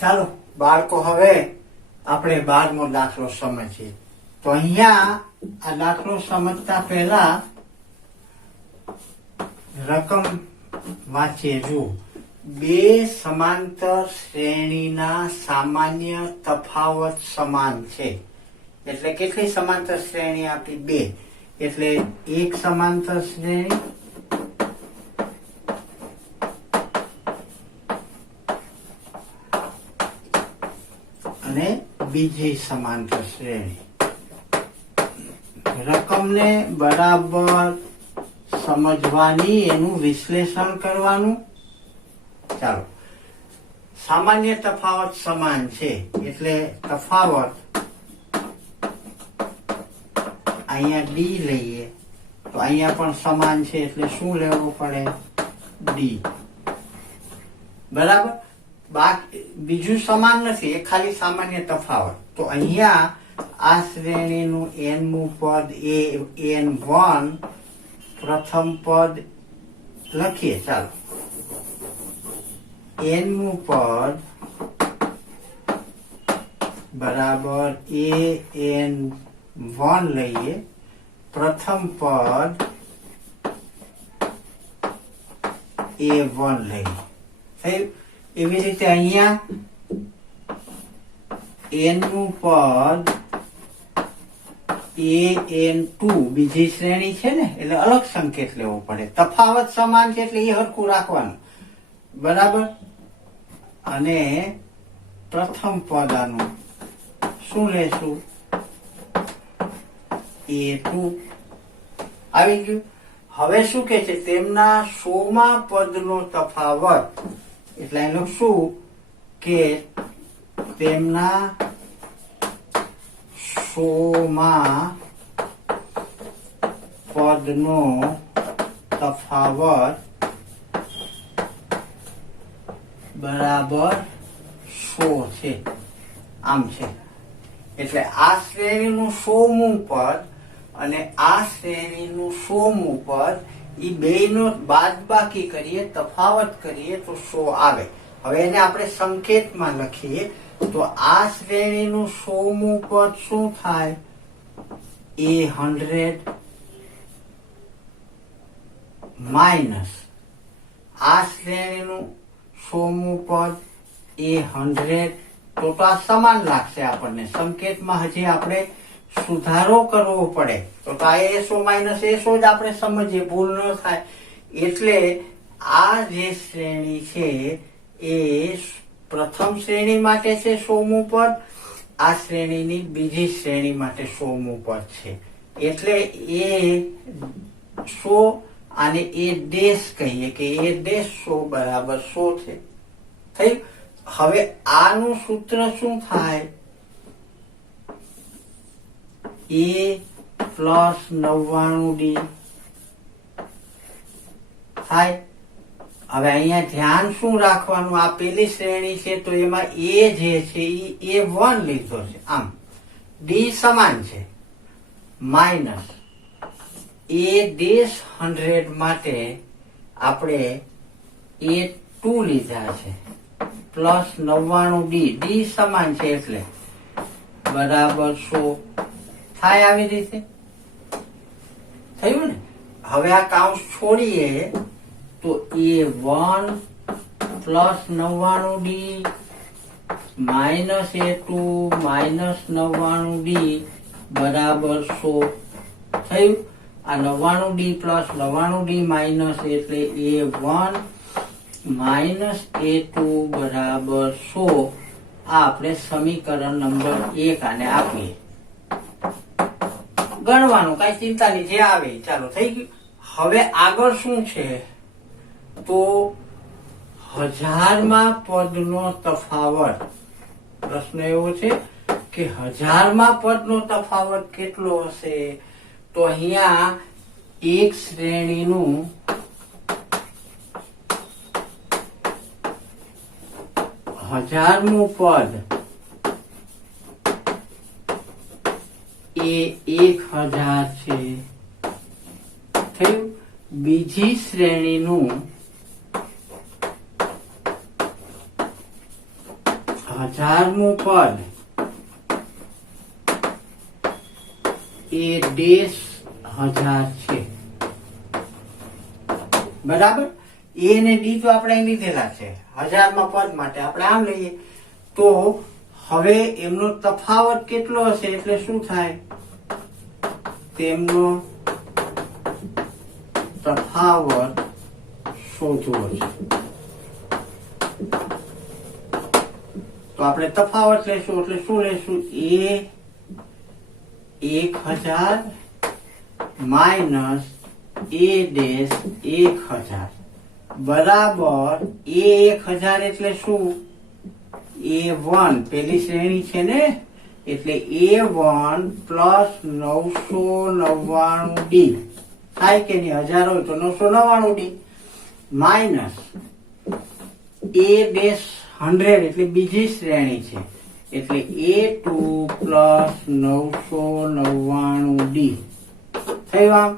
ચાલો બાળકો, હવે આપણે 12મો દાખલો સમજીએ. તો અહીંયા આ દાખલો સમજતા પહેલા રકમ વાંચીએ. જુઓ, બે સમાંતર શ્રેણીના સામાન્ય તફાવત સમાન છે. એટલે કેટલી સમાંતર શ્રેણી આપી? બે. એટલે એક સમાંતર શ્રેણી અને બીજી સમાંતર શ્રેણી. રકમને બરાબર સમજવાની, એનું વિશ્લેષણ કરવાનું. ચાલો, સામાન્ય તફાવત સમાન છે એટલે તફાવત અહીંયા ડી લઈએ તો અહીંયા પણ સમાન છે એટલે શું લેવું પડે? ડી. બરાબર. બાકી બીજું સમાન નથી, એ ખાલી સામાન્ય તફાવત. તો અહીંયા આ શ્રેણીનું n મું પદ n1 પ્રથમ પદ લખીએ. ચાલો, n મું પદ બરાબર an1 લઈએ. પ્રથમ પદ a1 લઈએ. થયું? એવી રીતે અહીંયા n મું પદ an2 બીજી શ્રેણી છે ને, એટલે અલગ સંકેત લેવો પડે. તફાવત સમાન છે એટલે એ હરખું રાખવાનું. બરાબર. અને પ્રથમ પદ આનું શું લેશું? a2 આવી ગયું. હવે શું કે છે? તેમના 100મા પદનો તફાવત. એટલે એનું શું કે તેમના 100મા પદનો તફાવત બરાબર 100 છે. આમ છે. એટલે આ શ્રેણીનું 100મું પદ અને આ શ્રેણીનું 100મું પદ, એ બેયનો બાદબાકી કરીએ, તફાવત કરીએ તો 100 આવે. હવે એને આપણે સંકેતમાં લખીએ તો આ શ્રેણીનું 100મું પદ શું થાય? a100 માઇનસ આ શ્રેણીનું 100મું પદ a100. તો આ સમાન લાગશે આપણને. સંકેતમાં હજી આપણે સુધારો કરવો પડે. તો આ એસો માઇનસ એસો જ આપણે સમજીએ, ભૂલ ન થાય. એટલે આ જે શ્રેણી છે એ પ્રથમ શ્રેણી માટે છે 100મું પદ, આ શ્રેણીની બીજી શ્રેણી માટે 100મું પદ છે. એટલે એ 100 આને એ ડેશ કહીએ કે એ ડેશ 100 બરાબર 100 છે. થયું? હવે આનું સૂત્ર શું થાય? a પ્લસ 99d થાય. હવે અહીંયા ધ્યાન શું રાખવાનું? આ પેલી શ્રેણી છે તો એમાં a જે છે એ a1 લીધો છે. આમ d સમાન છે. માઇનસ a ડેશ 100 માટે આપણે a2 લીધા છે. પ્લસ 99d, d સમાન છે એટલે બરાબર 100 થાય. આવી રીતે થયું ને? હવે આ કાઉન્સ છોડીએ તો a1 plus 99d minus a2 minus 99d બરાબર 100 થયું. આ 99d પ્લસ 99d માઇનસ એટલે a1 માઇનસ a2 બરાબર 100. આ આપણે સમીકરણ નંબર 1 આને આપીએ. ગણવાનું કઈ ચિંતા નહીં, જે આવે. ચાલો, થઈ ગયું. હવે આગળ શું છે? તો 1000મા પદનો તફાવત. પ્રશ્ન એવો છે કે 1000મા પદનો તફાવત કેટલો હશે? તો અહીંયા એક શ્રેણીનું 1000મું પદ એ 1000 છે. થયું? બીજી શ્રેણીનું 1000મું પદ એ દેશ 1000 છે, બરાબર. એ ને ડી તો આપણે અહીં લીધેલા છે 1000માં પદ માટે, આપણે આમ લઈએ તો હવે એમનો તફાવત કેટલો હશે એટલે શું થાય, તેમનો તફાવત શોધવો છે. તો આપણે તફાવત લેશું એટલે શું લેશું, એ 1000 માઇનસ એ ડેશ 1000 બરાબર એ 1000 એટલે શું, A1 પેલી શ્રેણી છે ને, એટલે A1 પ્લસ 999D થાય કે નહીં, 1000 હોય તો 999D માઇનસ A ડેશ 100 એટલે બીજી શ્રેણી છે, એટલે A2 પ્લસ 999D થયું આમ.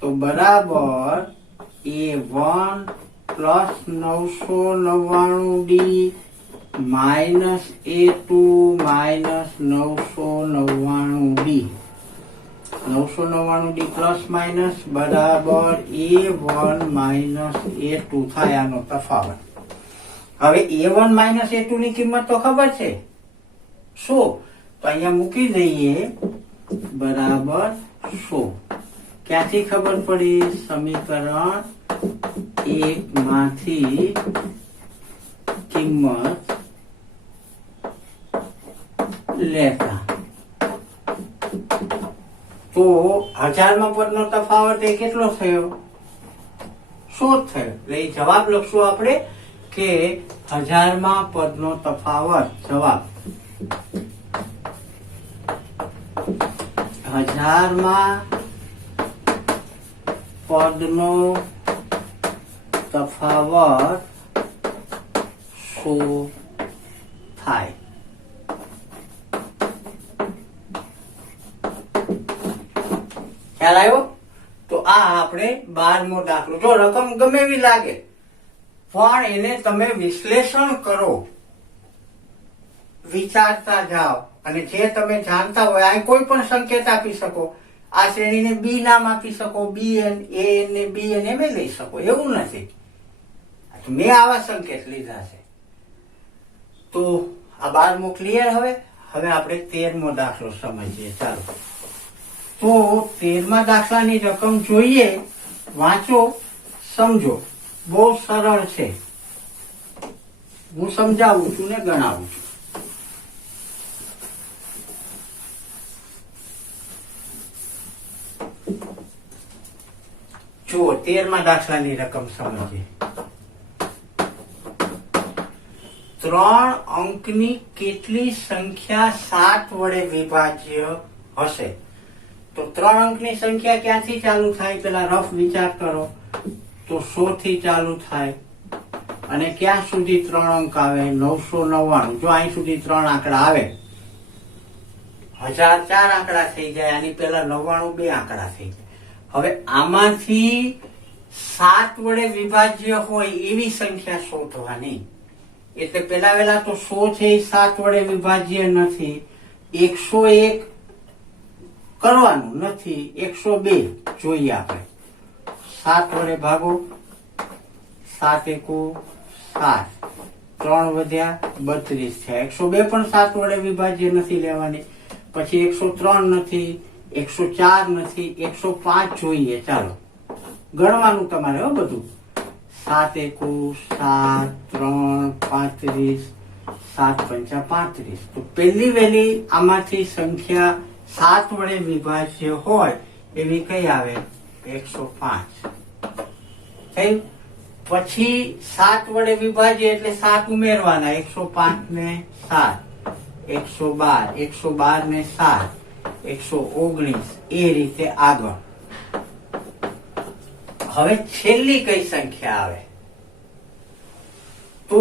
તો બરાબર A1 plus 999D minus A2 minus 999D 999D plus minus બરાબર A1 માઇનસ A2 થાય આનો તફાવત. હવે A1 માઇનસ A2 ની કિંમત તો ખબર છે શું, તો અહીંયા મૂકી દઈએ બરાબર 100. ક્યાંથી ખબર પડી, સમીકરણ 1 માંથી કિંમત લેતા. તો 1000માં પદનો તફાવત એ કેટલો થયો, 100 થયો. એટલે જવાબ લખશું આપણે કે 1000માં પદનો તફાવત, જવાબ 1000માં પદનો તફાવત 100 થાય. ખ્યાલ આવ્યો? તો આ આપણે 12મો દાખલો. જો રકમ ગમે એવી લાગે પણ એને તમે વિશ્લેષણ કરો, વિચારતા જાઓ, અને જે તમે જાણતા હોય આ કોઈ પણ સંકેત આપી શકો. આ શ્રેણીને બી નામ આપી શકો, BN A ને BN એમ લઈ શકો, એવું નથી. મેં આવા સંકેત લીધા છે. તો આ 12મો ક્લિયર. હવે આપણે 13મો દાખલો સમજીએ. ચાલો, તો 13મા દાખલાની રકમ જોઈએ, વાંચો, સમજો. બહુ સરળ છે, હું સમજાવું છું ને ગણાવું છું. જુઓ, 13મા દાખલાની રકમ સમજીએ. 3 અંકની કેટલી સંખ્યા 7 વડે વિભાજ્ય હશે? તો 3 અંકની સંખ્યા ક્યાંથી ચાલુ થાય, પેલા રફ વિચાર કરો. તો 100 થી ચાલુ થાય, અને ક્યાં સુધી 3 અંક આવે, 999. જો અહીં સુધી 3 આંકડા આવે, 1000 4 આંકડા થઈ જાય, આની પેલા 99 2 આંકડા થઈ જાય. હવે આમાંથી 7 વડે વિભાજ્ય હોય એવી સંખ્યા શોધવાની. એટલે પેલા વેલા તો 100 છે એ 7 વડે વિભાજ્ય નથી, 101 કરવાનું નથી, 102 જોઈએ આપણે. 7 વડે ભાગો, 7 એકુ 7, 3 વધ્યા 32 થયા. 102 પણ 7 વડે વિભાજ્ય નથી લેવાની. પછી 103 નથી, 104 નથી, 105 જોઈએ. ચાલો ગણવાનું તમારે હો બધું. 7 એકુ 7, 3 35, 7 પંચા 35. તો પહેલી વહેલી આમાંથી સંખ્યા 7 વડે વિભાજ્ય હોય એવી કઈ આવે, 105 થઈ. પછી 7 વડે વિભાજ્ય એટલે 7 ઉમેરવાના, 105 ને 7, 112, 112 ને 7, 119, એ રીતે આગળ. હવે છેલ્લી કઈ સંખ્યા આવે, તો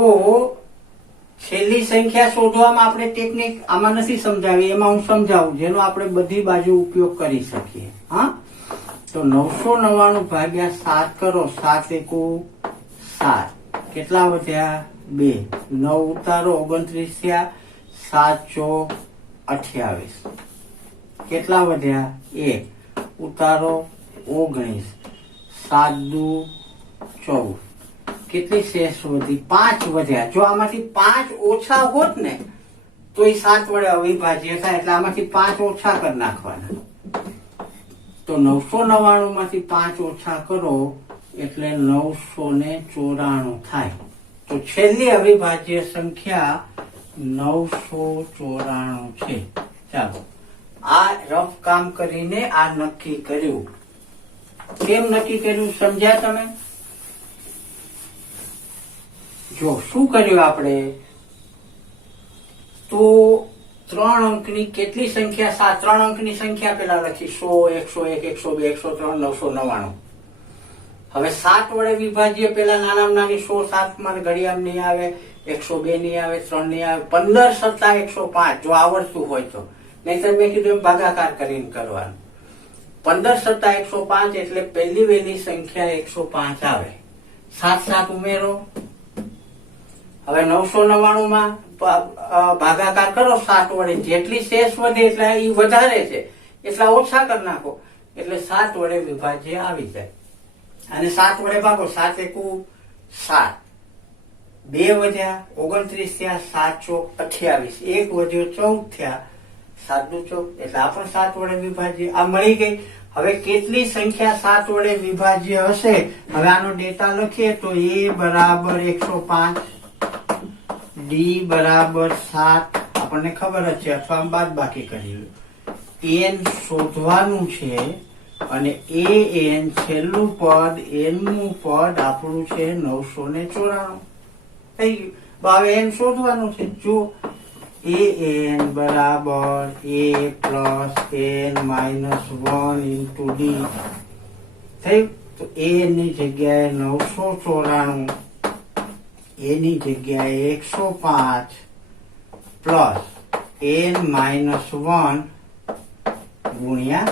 છેલ્લી સંખ્યા શોધવામાં આપણે ટેકનિક આમાં નથી સમજાવી, એમાં હું સમજાવું, જેનો આપણે બધી બાજુ ઉપયોગ કરી શકીએ. હા, તો 999 ભાગ્યા 7 કરો, 7 એકુ 7, કેટલા વધ્યા 2 9 ઉતારો 29 થયા 7 ચોક 28 કેટલા વધ્યા 1 ઉતારો 19 7 દુ 14 કેટલી શેષ વધી 5 વધ્યા જો આમાંથી 5 ઓછા હોત ને તો એ 7 વડે અવિભાજ્ય થાય એટલે આમાંથી 5 ઓછા કરી નાખવાના તો 999 માંથી 5 ઓછા કરો એટલે 994 થાય તો છેલ્લી અવિભાજ્ય સંખ્યા 994 છે ચાલો આ રફ કામ કરીને આ નક્કી કર્યું કેમ નક્કી કર્યું સમજ્યા તમે જો શું કર્યું આપણે તો 3 અંકની કેટલી સંખ્યા 3 અંકની સંખ્યા પેલા લખી 100 101 102 103 999 હવે 7 વડે વિભાજ્ય પેલા નાનામાં નાની 100 7 માં ઘડિયાળ નહીં આવે 102 નહીં આવે 3 નહીં આવે 15 સત્તા 105 જો આવડતું હોય તો નહીતર મેં કીધું ભાગાકાર કરીને કરવાનું 15 સત્તા 105 એટલે પહેલી વહેલી સંખ્યા 105 આવે 7 7 ઉમેરો હવે 999 માં ભાગાકાર કરો 7 વડે જેટલી શેષ વધે એટલે એ વધારે છે એટલા ઓછા કરી નાખો એટલે 7 વડે વિભાજ્ય આવી જાય અને 7 વડે ભાગો 7 એકુ 7 2 વધ્યા 29 થયા 7 ચોક 28 1 વધ્યો 14 થયા 7 દુ 14 એટલે આ પણ 7 વડે વિભાજ્ય આ મળી ગઈ હવે કેટલી સંખ્યા 7 વડે વિભાજ્ય હશે હવે આનો ડેટા લખીએ તો a બરાબર 105 ડી બરાબર 7 આપણને ખબર જ છે અથવા બાદ બાકી કરી એન શોધવાનું છે અને એન છેલ્લું પદ એન નું પદ આપણું છે 994 થઈ ગયું હવે એન શોધવાનું છે જો એન બરાબર a plus n minus 1 into D થઈ તો એ ની જગ્યાએ 994 એની જગ્યાએ 105 પ્લસ n માઇનસ 1 ગુણ્યા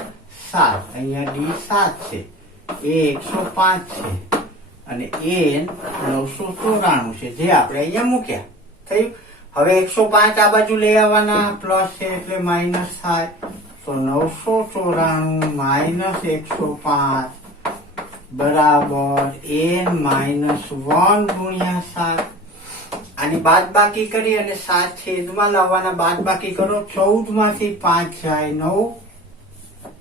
7 અહીંયા ડી 7 છે એ 105 છે અને n 994 છે જે આપણે અહીંયા મૂક્યા થયું હવે 105 આ બાજુ લઈ આવવાના પ્લસ છે એટલે માઇનસ થાય તો 994 માઇનસ 105 બરાબર n માઇનસ 1 ગુણ્યા 7 આની બાદ બાકી કરી અને 7 છેદમાં લાવવાના બાદ બાકી કરો 14 માંથી 5 જાય 9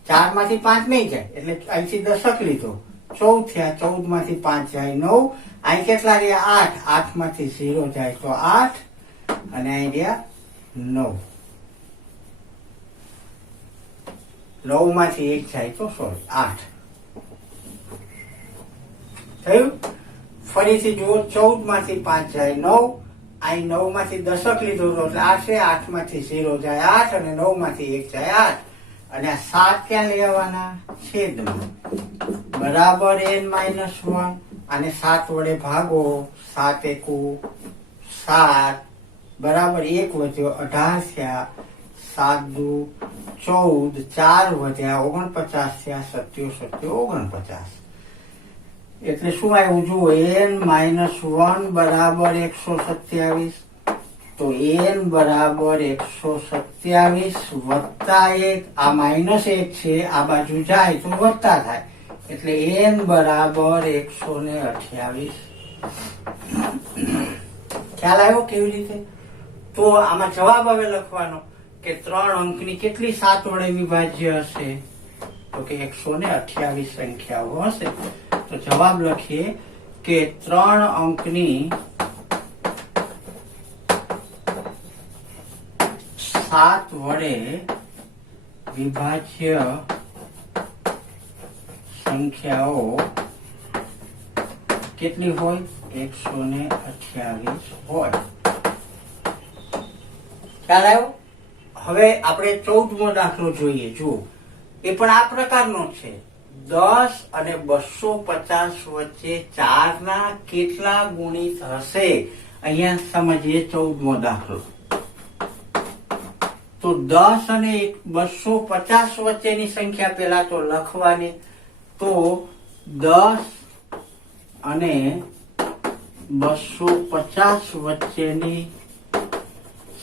4 માંથી 5 નહીં જાય એટલે અહીંથી દશક લીધો 14 થયા 14 માંથી 5 જાય 9 અહીં કેટલા રહ્યા 8 8 માંથી 0 જાય તો 8 અને અહીં રહ્યા 9 9 માંથી 1 જાય તો 8 થયું ફરીથી જુઓ 14 માંથી 5 જાય 9 અહીં 9 માંથી દશક લીધો એટલે 8 છે 8 માંથી 0 જાય 8 અને 9 માંથી 1 જાય 8 અને આ 7 ક્યાં લઈ આવવાના છેદમાં બરાબર n માઇનસ 1 અને 7 વડે ભાગો 7 એકુ 7 બરાબર 1 વધ્યો 18 થયા 7 દુ 14 4 વધ્યા 49 થયા 7 49 એટલે શું આવ્યું જુઓ n માઇનસ 1 બરાબર 127 તો n બરાબર 127 વત્તા 1 આ માઇનસ 1 છે આ બાજુ જાય તો વત્તા થાય એટલે n બરાબર 128 ખ્યાલ આવ્યો કેવી રીતે તો આમાં જવાબ હવે લખવાનો કે 3 અંકની કેટલી 7 વડે વિભાજ્ય હશે તો કે 128 સંખ્યાઓ હશે તો જવાબ લખીએ કે 3 અંકની 7 વડે વિભાજ્ય સંખ્યાઓ કેટલી હોય 128 હોય ખ્યાલ આવ્યો હવે આપણે 14મો દાખલો જોઈએ જુઓ એ પણ આ પ્રકારનો છે 10 અને 250 વચ્ચે 4 ના કેટલા ગુણિત હશે અહીંયા સમજીએ 14મો દાખલો તો 10 અને 250 વચ્ચેની સંખ્યા પેલા તો લખવાની તો 10 અને 250 વચ્ચેની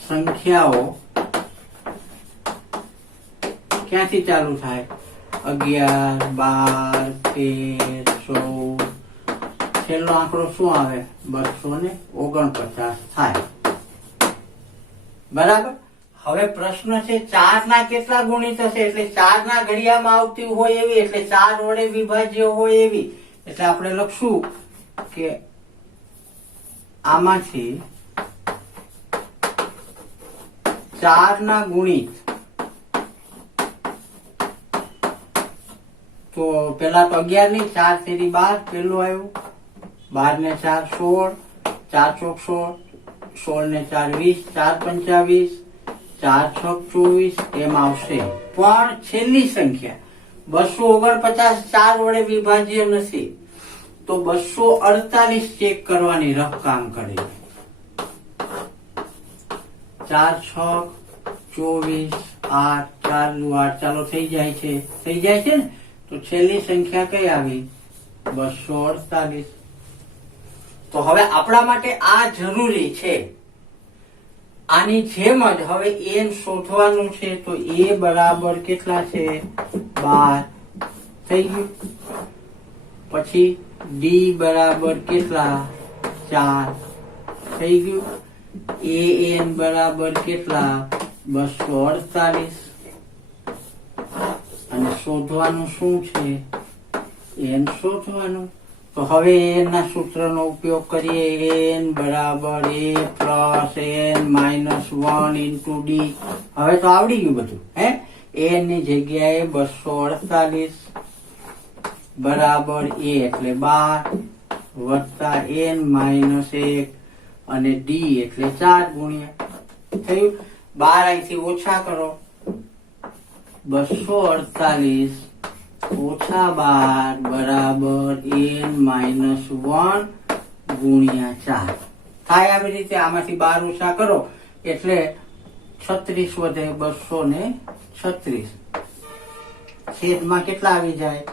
સંખ્યાઓ ક્યાંથી ચાલુ થાય? 11, 12, 13, 14, છેલ્લો આંકડો શું આવે? 249 થાય. બરાબર. હવે પ્રશ્ન છે 4 ના કેટલા ગુણિત હશે? એટલે 4 ના ઘડિયામાં આવતી હોય એવી, એટલે 4 વડે વિભાજ્ય હોય એવી. એટલે આપણે લખશું કે આમાંથી 4 ના ગુણિત, તો પેલા તો 11 ની 4 તેરી 12 પેલું આવ્યું, 12 ને 4 16, 4 ચોક 16, 16 ને 4 20, 4 પંચા 20, 4 છક 24 એમ આવશે. પણ છેલ્લી સંખ્યા 249 4 વડે વિભાજ્ય નથી, તો 248 ચેક કરવાની રફ કામ કરી. 4 છક 24, 8, 4 દુ 8, ચાલો થઈ જાય છે ને. તો છેલ્લી સંખ્યા કઈ આવી? 248. તો હવે આપણા માટે આ જરૂરી છે. આની જેમ જ હવે n શોધવાનું છે. તો a બરાબર કેટલા છે? 12 થઈ ગયું. પછી d બરાબર કેટલા? 4 થઈ ગયું. an બરાબર કેટલા? 248. અને શોધવાનું શું છે? n શોધવાનું. તો હવે n ના સૂત્રનો ઉપયોગ કરીએ. n બરાબર a plus n minus 1 into d. હવે તો આવડી ગયું બધું. n ની જગ્યાએ 248 બરાબર a એટલે 12 વત્તા n માઇનસ 1 અને d એટલે 4 ગુણ્યા થયું. 12 અહીંથી ઓછા કરો. 248 ઓછા 12 બરાબર n માઇનસ 1 ગુણ્યા 4 થાય. આવી રીતે આમાંથી 12 ઓછા કરો એટલે 36 વધે. 236 છેદમાં કેટલા આવી જાય?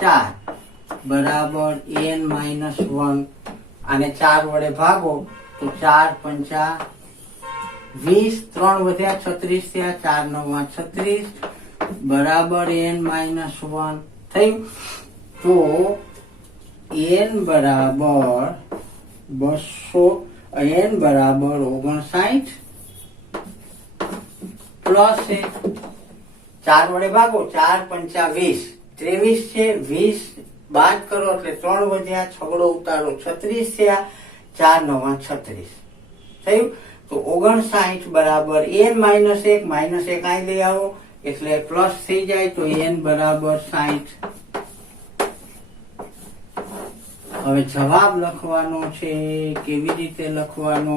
4 બરાબર n માઇનસ 1. આને 4 વડે ભાગો તો 4 પંચા 20, 3 વધ્યા 36 થયા, 4 9 36 બરાબર n માઇનસ 1 થયું. તો n બરાબર 59 પ્લસ 4 વડે ભાગો, 4 પંચા 20, 23 છે, 20 બાદ કરો એટલે 3 વધ્યા, છગડો ઉતારો 36 થયા, 4 9 36 થયું. તો 59 બરાબર n માઇનસ 1, માઇનસ 1 અહીં લઈ આવો એટલે પ્લસ થઈ જાય. તો n બરાબર 60. હવે જવાબ લખવાનો છે. કેવી રીતે લખવાનો?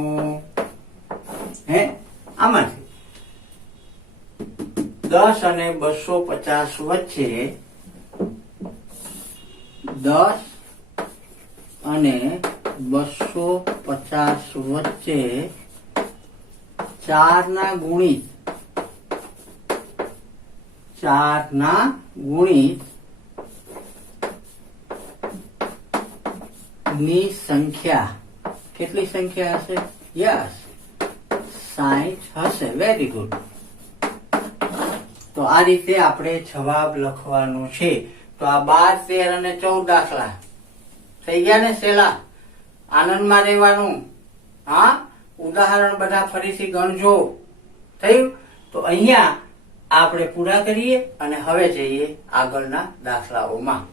આમાંથી 10 અને 250 વચ્ચે 10 અને 250 વચ્ચે 4 ના ગુણિત ની સંખ્યા કેટલી સંખ્યા હશે? યસ, 60 હશે. Very good. તો આ રીતે આપણે જવાબ લખવાનો છે. તો આ 12, 13 અને 14 દાખલા થઈ ગયા ને સેલા? આનંદમાં રહેવાનું. ઉદાહરણ બધા ફરીથી ગણજો. થયું? તો અહીંયા આપણે પૂરા કરીએ અને હવે જઈએ આગળના દાખલાઓમાં.